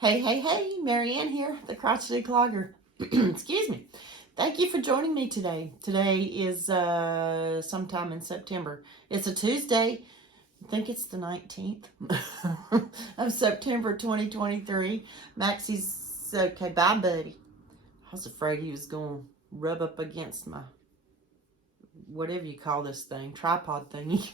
Hey, hey, hey, Marieanne here, the Crochety Clogger. Excuse me. Thank you for joining me today. Today is sometime in September. It's a Tuesday. I think it's the 19th of September 2023. Maxie's okay. Bye, buddy. I was afraid he was going to rub up against my, whatever you call this thing, tripod thingy.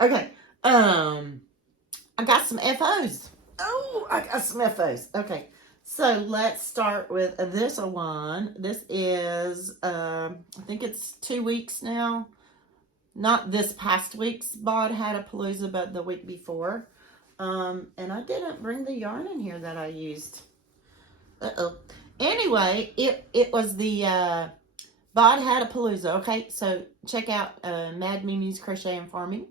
Okay. I got some FOs. Oh, I got some FOs. Okay, so let's start with this one. This is, I think it's 2 weeks now. Not this past week's Bod had a Palooza, but the week before. And I didn't bring the yarn in here that I used. Uh-oh. Anyway, it was the Bod had a Palooza. Okay, so check out Mad Mimi's Crochet and Farming.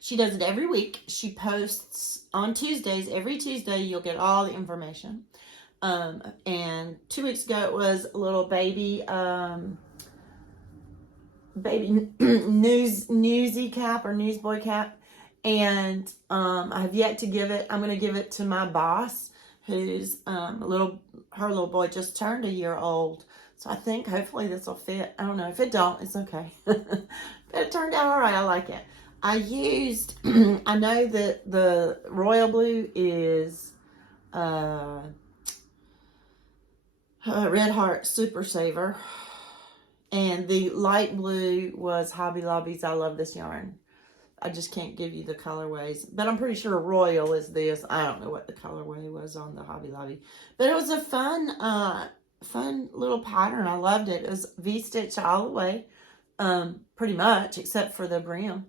She does it every week. She posts on Tuesdays. Every Tuesday, you'll get all the information. And 2 weeks ago, it was a little baby newsy cap or Newsboy Cap. And I have yet to give it. I'm going to give it to my boss, who's her little boy just turned a year old. So I think hopefully this will fit. I don't know. If it don't, it's okay. But it turned out all right. I like it. I used, I know that the royal blue is Red Heart Super Saver. And the light blue was Hobby Lobby's I Love This Yarn. I just can't give you the colorways. But I'm pretty sure royal is this. I don't know what the colorway was on the Hobby Lobby. But it was a fun little pattern. I loved it. It was V-stitch all the way. Pretty much, except for the brim.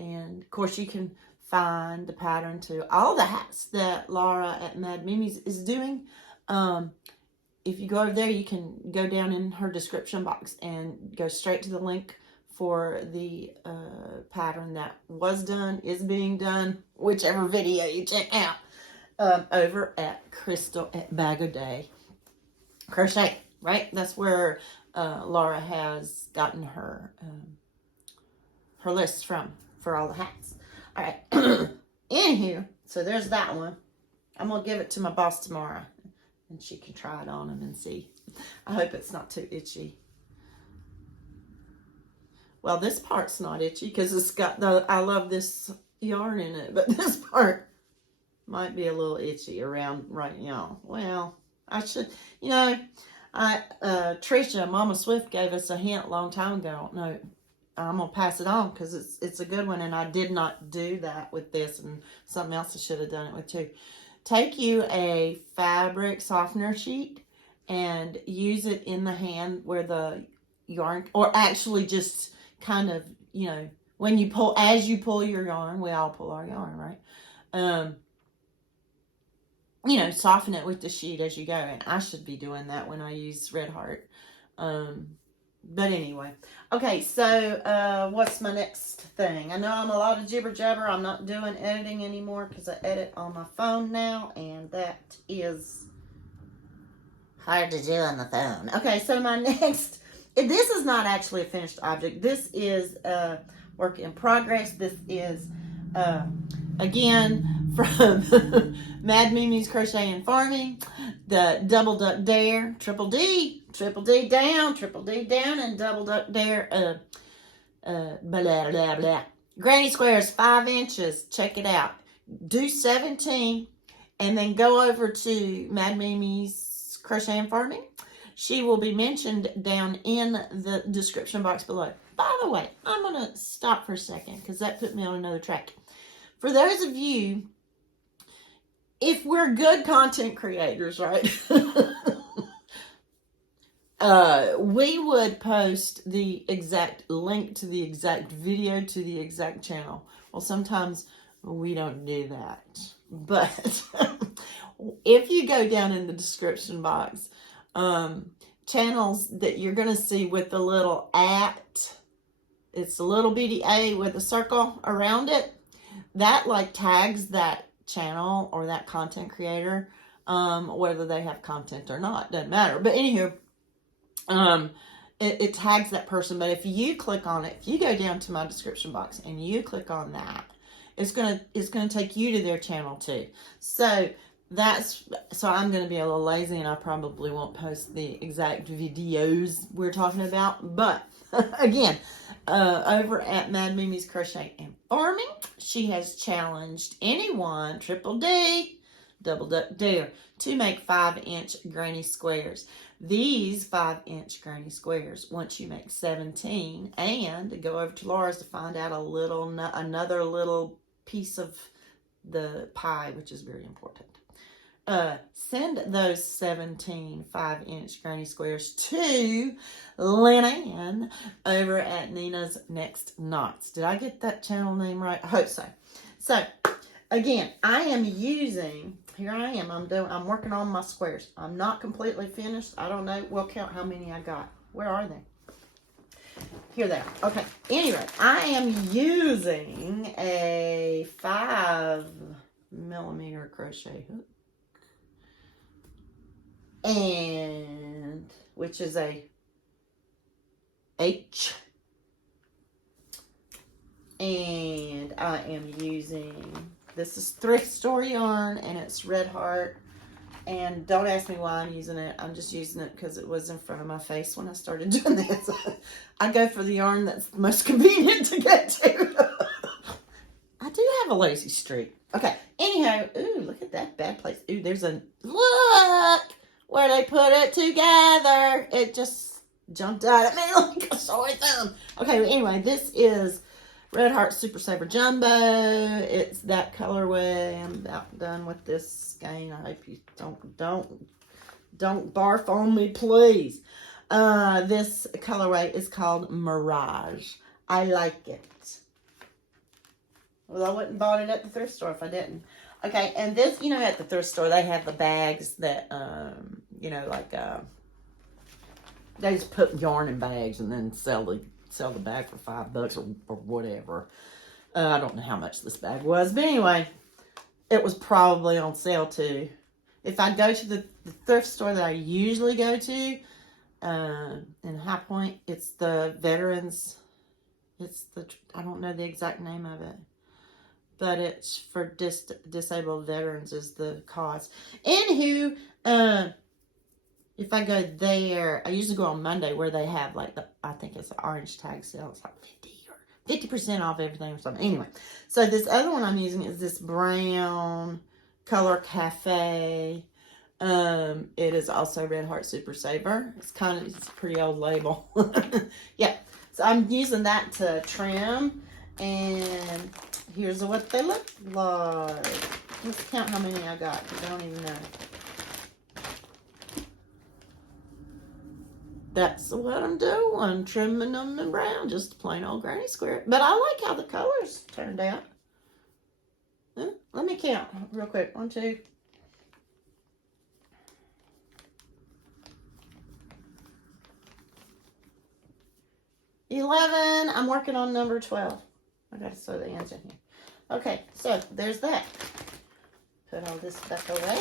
And, of course, you can find the pattern to all the hats that Laura at Mad Mimi's is doing. If you go over there, you can go down in her description box and go straight to the link for the pattern that was done, is being done, whichever video you check out, over at Crystal at Bag O' Day Crochet, right? That's where Laura has gotten her list from. For all the hats. All right. In here. So there's that one. I'm going to give it to my boss tomorrow. And she can try it on him and see. I hope it's not too itchy. Well, this part's not itchy because it's got the, I love this yarn in it. But this part might be a little itchy around right now. Well, I should, you know, Tricia, Mama Swift gave us a hint a long time ago. No, I'm going to pass it on because it's a good one, and I did not do that with this, and something else I should have done it with too. Take you a fabric softener sheet and use it in the hand where the yarn, or actually just kind of, you know, when you pull, as you pull your yarn, we all pull our yarn, right? You know, soften it with the sheet as you go, and I should be doing that when I use Red Heart. But anyway, okay, so what's my next thing? I know I'm a lot of jibber jabber. I'm not doing editing anymore because I edit on my phone now, and that is hard to do on the phone. Okay, so my next, this is not actually a finished object. This is a work in progress. This is, again, from Mad Mimi's Crochet and Farming, the Double Duck Dare, Triple D down, and Double Duck Dare, blah, blah, blah. Granny Squares, 5 inches. Check it out. Do 17, and then go over to Mad Mimi's Crochet and Farming. She will be mentioned down in the description box below. By the way, I'm going to stop for a second because that put me on another track. For those of you, if we're good content creators, right? We would post the exact link to the exact video to the exact channel. Well, sometimes we don't do that. But if you go down in the description box, channels that you're going to see with the little @ it's a little bitty A with a circle around it, that like tags that channel or that content creator, whether they have content or not, doesn't matter. But anywho, it tags that person. But if you click on it, if you go down to my description box and you click on that, it's gonna take you to their channel too. So so I'm going to be a little lazy and I probably won't post the exact videos we're talking about. But again, over at Mad Mimi's Crochet and Farming, she has challenged anyone, Triple D, Double Dare, to make 5-inch granny squares. These 5-inch granny squares, once you make 17, and go over to Laura's to find out another little piece of the pie, which is very important. Send those 17 5-inch granny squares to Lynn over at Nina's Next Knots. Did I get that channel name right? I hope so. So, again, I am using, here I am, I'm working on my squares. I'm not completely finished. I don't know. We'll count how many I got. Where are they? Here they are. Okay. Anyway, I am using a 5mm crochet hook. And which is a H, and I am using, this is thrift store yarn, and it's Red Heart, and don't ask me why I'm using it. I'm just using it because it was in front of my face when I started doing this. I go for the yarn that's the most convenient to get to. I do have a lazy streak. Okay, anyhow, ooh, look at that bad place. Ooh, there's a, look where they put it together. It just jumped out at me like a sore thumb. Okay, well, anyway, this is Red Heart Super Saver Jumbo. It's that colorway. I'm about done with this skein. I hope you don't barf on me, please. This colorway is called Mirage. I like it. Well, I wouldn't have bought it at the thrift store if I didn't. Okay, and this, you know, at the thrift store, they have the bags that, you know, like, they just put yarn in bags and then sell the bag for $5 or whatever. I don't know how much this bag was, but anyway, it was probably on sale too. If I go to the thrift store that I usually go to, in High Point, it's the Veterans, I don't know the exact name of it, but it's for disabled veterans is the cause. Anywho, if I go there, I usually go on Monday where they have like I think it's the orange tag sale. It's like 50% off everything or something. Anyway, so this other one I'm using is this brown color cafe. It is also Red Heart Super Saver. It's a pretty old label. Yeah, so I'm using that to trim, and here's what they look like. Let's count how many I got, because I don't even know. That's what I'm doing, trimming them in brown, just a plain old granny square. But I like how the colors turned out. Let me count real quick. 1, 2. $11. I'm working on number 12. I gotta sew the ends in here. Okay, so there's that. Put all this stuff away.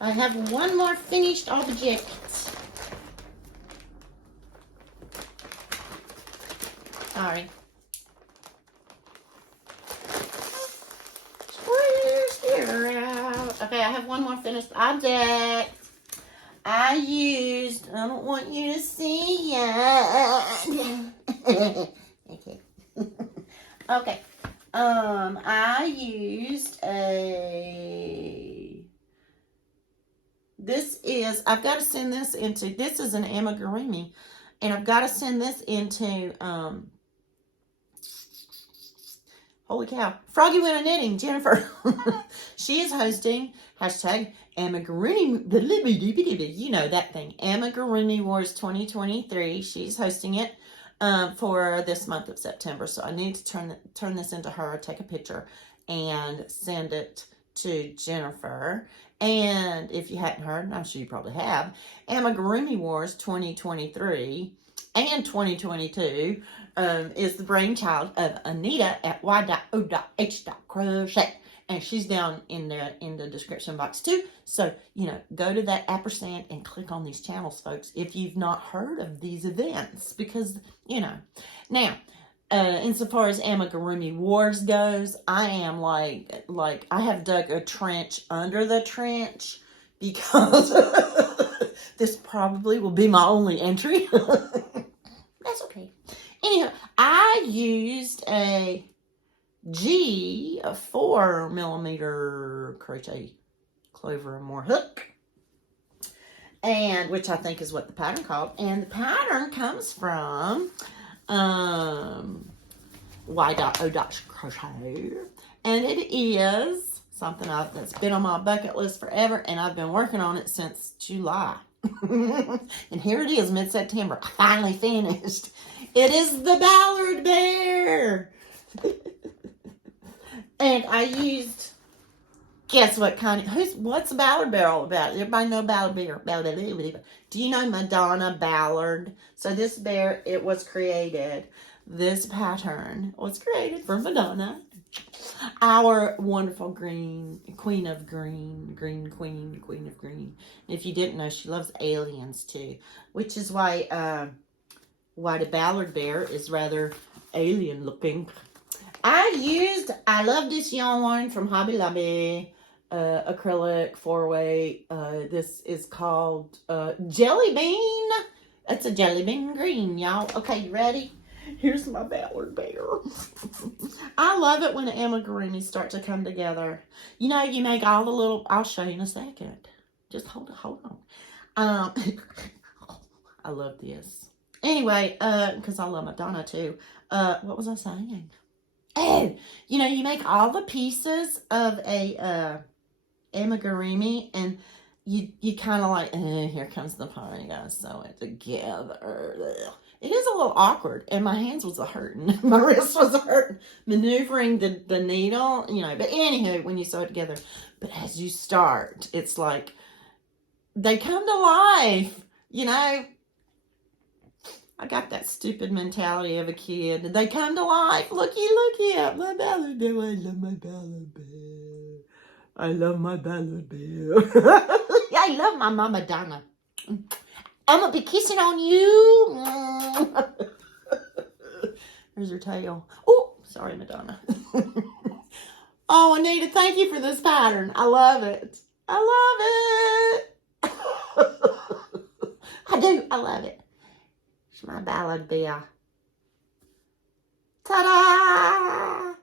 I have one more finished object. Sorry. Square out. Okay, I have one more finished object. I don't want you to see it. Okay. Okay. I used I've got to send this into, this is an amigurumi, and I've got to send this into, holy cow, Froggy Winter Knitting, Jennifer. She is hosting hashtag amigurumi, you know that thing, Amigurumi Wars 2023. She's hosting it for this month of September. So I need to turn this into her, take a picture, and send it to Jennifer. And if you hadn't heard, I'm sure you probably have, Amigurumi Wars 2023 and 2022 is the brainchild of Anita at y.o.h.crochet. And she's down in the description box too. So, you know, go to that ampersand and click on these channels, folks, if you've not heard of these events. Because, you know. Now, insofar as amigurumi wars goes, I am like I have dug a trench under the trench because this probably will be my only entry. That's okay. Anyhow, I used a 4mm Crochety Clogger and more hook, and which I think is what the pattern called. And the pattern comes from Y.O. Crochet, and it is something that's been on my bucket list forever, and I've been working on it since July. And here it is, mid-September. I finally finished. It is the Ballard Bear. And I used, guess what kind of, what's the Ballard Bear all about? Everybody know Ballard Bear? Do you know Madonna Ballard? So this bear, it was created, this pattern was created for Madonna, our wonderful queen of green. If you didn't know, she loves aliens too, which is why the Ballard Bear is rather alien looking. I love this yarn line from Hobby Lobby, acrylic 4-way. This is called Jelly Bean. It's a jelly bean green, y'all. Okay, you ready? Here's my Ballard Bear. I love it when the amigurumis start to come together. You know, you make all the little, I'll show you in a second. Just hold on. I love this. Anyway, because I love Madonna too. What was I saying? Oh, you know, you make all the pieces of a amigurumi, and you kind of like, here comes the part, you gotta sew it together. It is a little awkward, and my hands was hurting. My wrist was hurting, maneuvering the needle, you know. But anywho, when you sew it together, but as you start, it's like they come to life, you know. I got that stupid mentality of a kid. They come to life. Looky at my Ballard Bear. I love my Ballard Bear. I love my Ballard Bear. I love my Mama Donna. I'm going to be kissing on you. There's her tail. Oh, sorry, Madonna. Oh, Anita, thank you for this pattern. I love it. I love it. I do. I love it. My Ballard Bear. Ta-da!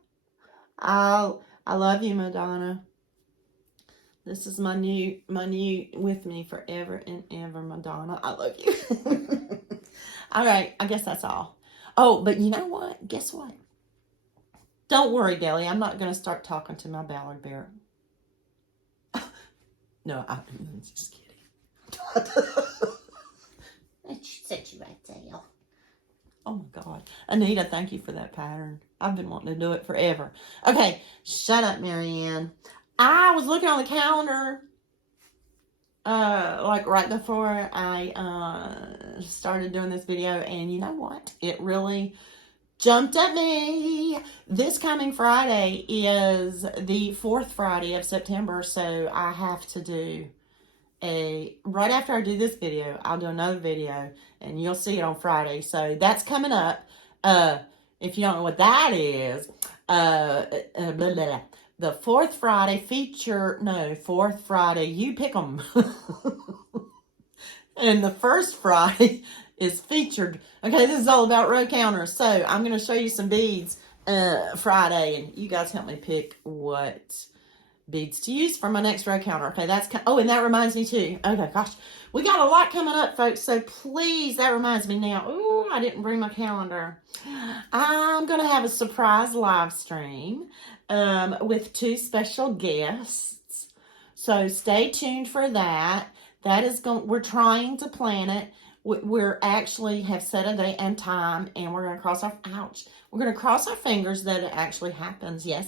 Oh, I love you, Madonna. This is my new with me forever and ever, Madonna. I love you. All right, I guess that's all. Oh, but you know what? Guess what? Don't worry, Deli. I'm not going to start talking to my Ballard Bear. No, I'm just kidding. Set you right there. Oh my God. Anita, thank you for that pattern. I've been wanting to do it forever. Okay, shut up, Marieanne. I was looking on the calendar like right before I started doing this video, and you know what? It really jumped at me. This coming Friday is the 4th Friday of September, so I have to do right after I do this video, I'll do another video, and you'll see it on Friday. So that's coming up. If you don't know what that is, the 4th Friday feature, no, 4th Friday, you pick them. And the 1st Friday is featured. Okay, this is all about row counters. So I'm going to show you some beads Friday, and you guys help me pick what beads to use for my next row counter. Okay, oh, and that reminds me too. Okay, gosh, we got a lot coming up, folks, so please, that reminds me now. Oh, I didn't bring my calendar. I'm going to have a surprise live stream with 2 special guests, so stay tuned for that. That is we're trying to plan it. We're actually have set a date and time, and we're going to cross our fingers that it actually happens, yes.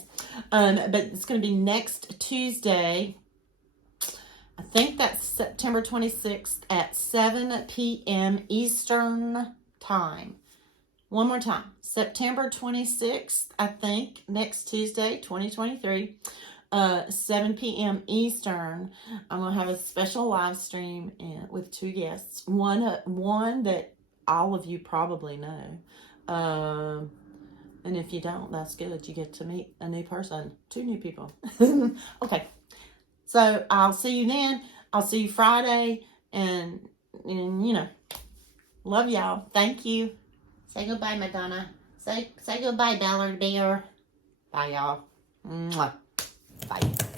But it's going to be next Tuesday. I think that's September 26th at 7 p.m. Eastern time. One more time. September 26th, I think, next Tuesday, 2023. 7 p.m. Eastern. I'm going to have a special live stream with 2 guests. One that all of you probably know. And if you don't, that's good. You get to meet a new person, 2 new people. Okay. So I'll see you then. I'll see you Friday. And you know, love y'all. Thank you. Say goodbye, Madonna. Say goodbye, Ballard Bear. Bye, y'all. Mwah. Bye.